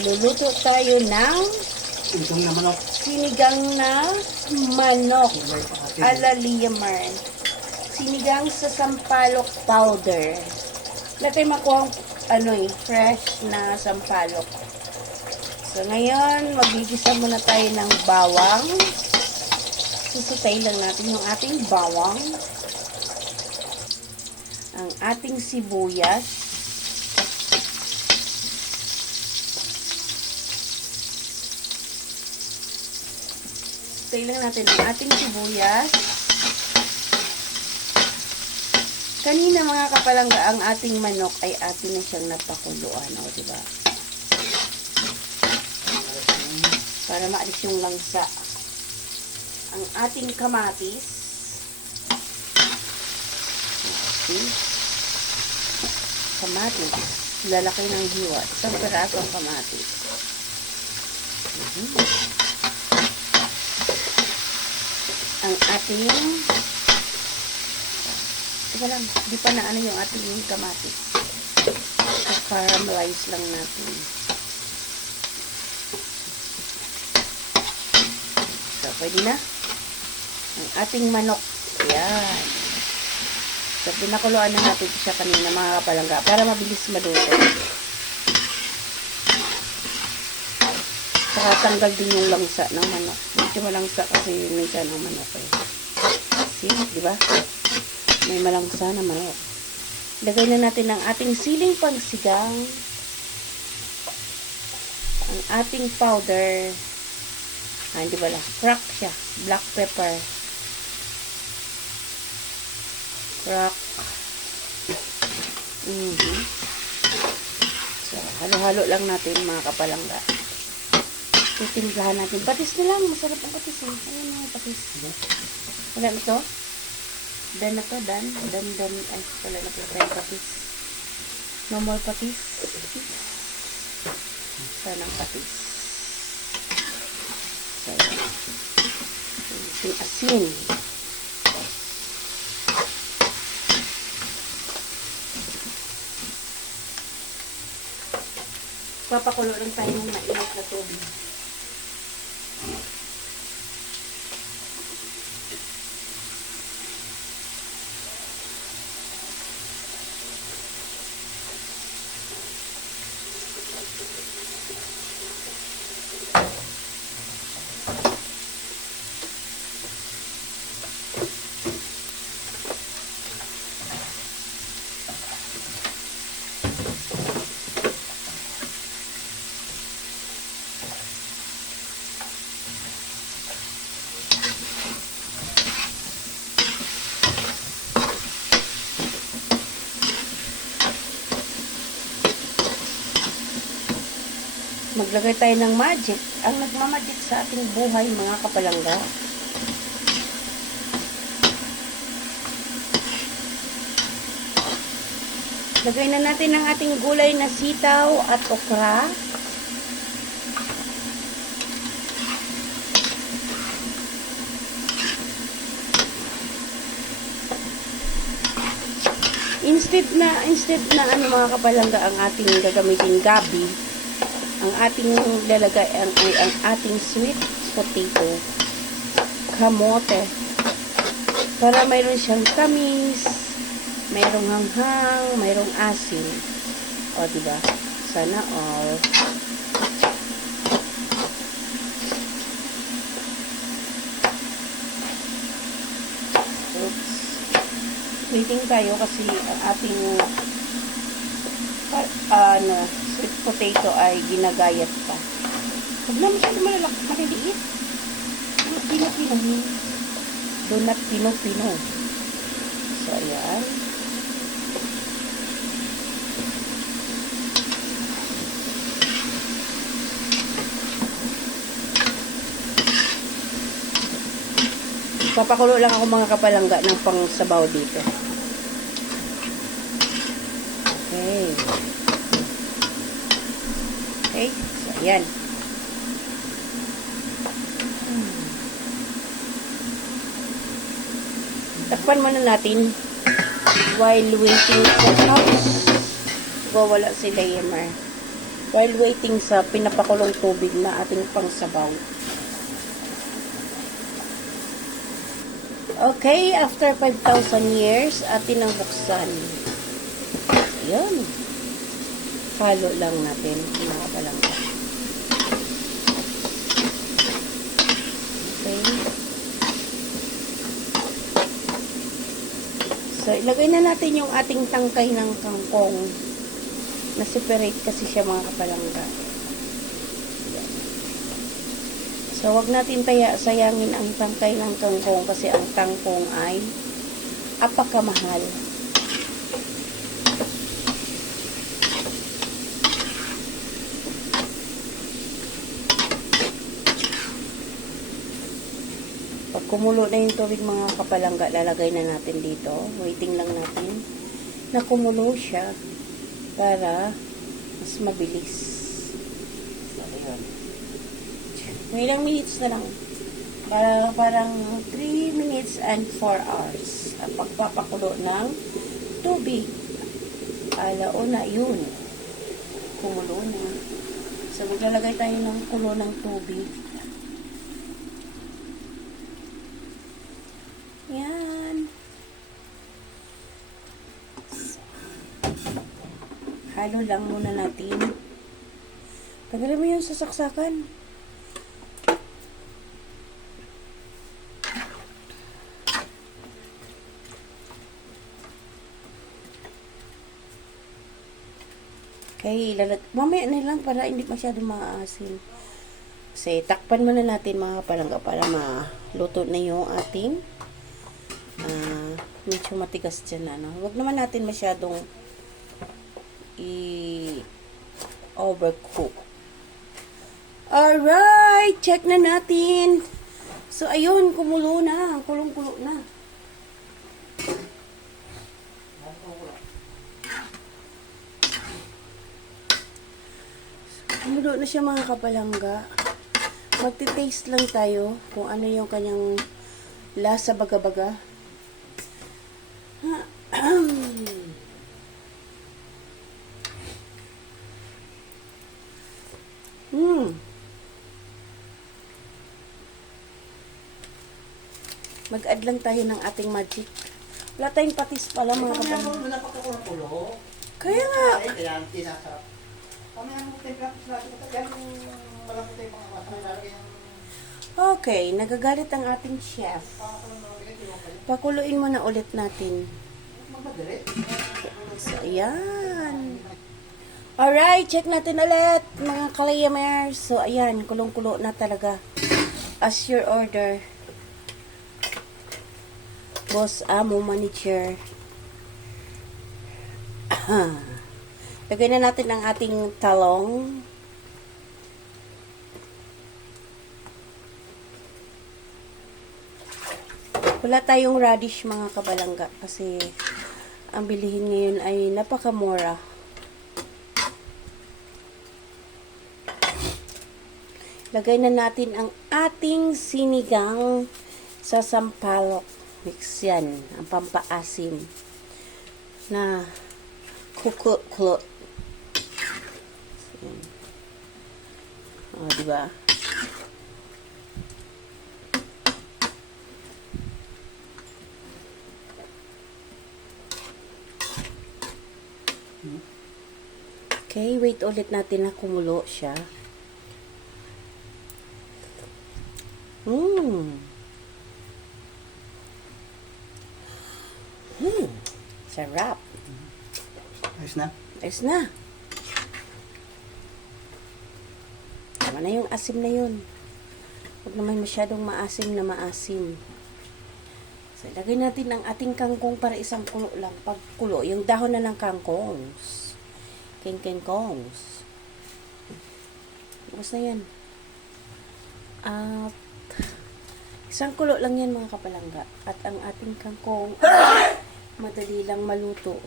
Magluluto tayo ng Itong na manok. sinigang na manok. Ala Liamar. Sinigang sa sampalok powder. Lagay makuha fresh na sampalok. So, ngayon, magigisa muna tayo ng bawang. Susutay lang natin yung ating bawang. Ang ating sibuyas. Susutay lang natin ang ating sibuyas. Kanina mga kapalangga, ang ating manok ay atin na siyang napakuluan. O, diba? Para maalis yung langsa. Ang ating kamatis. Kamatis. Lalaki ng hiwa. Isang peraso ang kamatis. Ang ating teka lang, di pa na yung ating kamatis. So, caramelize lang natin. So, pwede na. Ang ating manok. Ayan. So, pinakuluan na natin siya kanina mga kapalangga para mabilis maluto. Saka tanggal din yung langsa ng manok. Medyo malangsa kasi minsan ng manok eh. See? Diba? May malangsa na manok. Lagay na natin ang ating siling pangsigang. Ang ating powder. Hindi pala. Crack siya. Black pepper. Crack. So, halo-halo lang natin mga kapalangga. Titimplahan natin. Patis na lang. Masarap ang patis eh. Ayan mga patis. Wala na ito? Dan na to. Dan. Ay, wala na po tayong patis. No more patis. Sanang patis. So, asin. Papakulo lang tayo ng mainit na tubig. Maglagay tayo ng magic. Ang nagmamagic sa ating buhay, mga kapalangga. Lagay na natin ang ating gulay na sitaw at okra. Instead na mga kapalangga ang ating gagamitin gabi, ang ating lalagay ang ating sweet potato, kamote, para mayroon siyang tamis, mayroong hanghang, mayroong asin. O, diba? Sana all. Oops. Waiting tayo kasi ang ating sweet potato ay ginagayat pa. Huwag na masyado maliliit. Pino-pino. Do not pino-pino. So, ayan. Papakulo lang ako mga kapalangga ng pangsabaw dito. Okay. Okay, so ayan. Takpan muna natin while waiting for house. Wala si Diamer. while waiting sa pinapakulong tubig na ating pangsabaw. Okay, after 5,000 years, atin ang buksan. Yan. Halo lang natin, mga kapalangga. Okay. So, ilagay na natin yung ating tangkay ng kangkong. Na-separate kasi siya, mga kapalangga. Yan. So, wag natin sayangin ang tangkay ng kangkong kasi ang kangkong ay apakamahal. Pag kumulo na yung tubig, mga kapalangga, lalagay na natin dito. Waiting lang natin na kumulo siya para mas mabilis. So, ayun. May ilang minutes na lang. Parang 3 minutes and 4 hours. Ang pagpapakulo ng tubig. Alauna, yun. Kumulo na. So, maglalagay tayo ng kulo ng tubig. Yan. Halo lang muna natin. Tagalin mo yun sa saksakan. Okay, mamaya na lang para hindi masyado maasin. Kasi takpan muna natin, mga kapalangga, para maluto na yung ating medyo matigas dyan na. Huwag naman natin masyadong i-overcook. Alright! Check na natin. So, ayun, kumulo na. Kulong-kulo na. Kumulo na siya, mga kapalangga. Magti-taste lang tayo kung ano yung kanyang lasa baga-baga. Mag-add lang tayo ng ating magic. Wala tayong patis pala, mga kapalangga. Kaya nga. Kaya tinasarap. Pamaya mo tayo practice natin. Yan malapot tayo mga masa. Nilalagay ng... Okay, nagagalit ang ating chef. Pakuluin mo na ulit natin. So, ayan. Alright, check natin ulit, mga kalayamers. So, ayan, kulong-kulo na talaga. As your order. Boss, amo, manager. Lagay na natin ang ating talong. Wala tayong radish, mga kabalangga, kasi ang bilihin ngayon ay napakamura. Lagay na natin ang ating sinigang sa sampalok. Mix yan, ang pampaasim na kukuklot. O, diba? Okay, wait ulit natin na kumulo siya. Sarap. Ayos na? Ayos na. Tama na yung asim na yun. Huwag naman masyadong maasim na maasim. So, ilagay natin ang ating kangkong para isang kulo lang. Pag kulo, yung dahon na ng kangkongs. Kengkengkongs. Tapos na yan. At isang kulo lang yan, mga kapalangga. At ang ating kangkong madali lang maluto.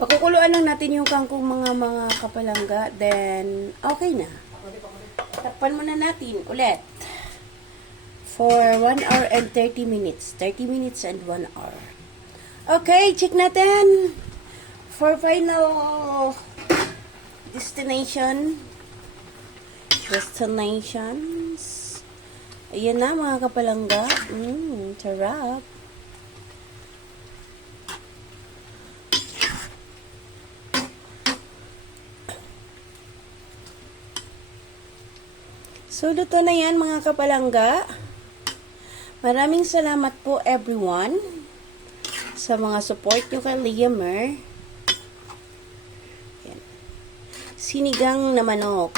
Pakukuluan lang natin yung kangkong, mga kapalangga. Then, okay na. Takpan muna natin ulit. For 1 hour and 30 minutes. 30 minutes and 1 hour. Okay, check natin. for final destinations. Ayan na mga kapalangga. Sarap. So, luto na yan mga kapalangga. Maraming salamat po everyone sa mga support nyo kay Liamer. Yan. Sinigang na manok.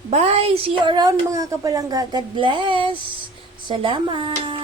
Bye! See you around mga kapalangga. God bless! Salamat!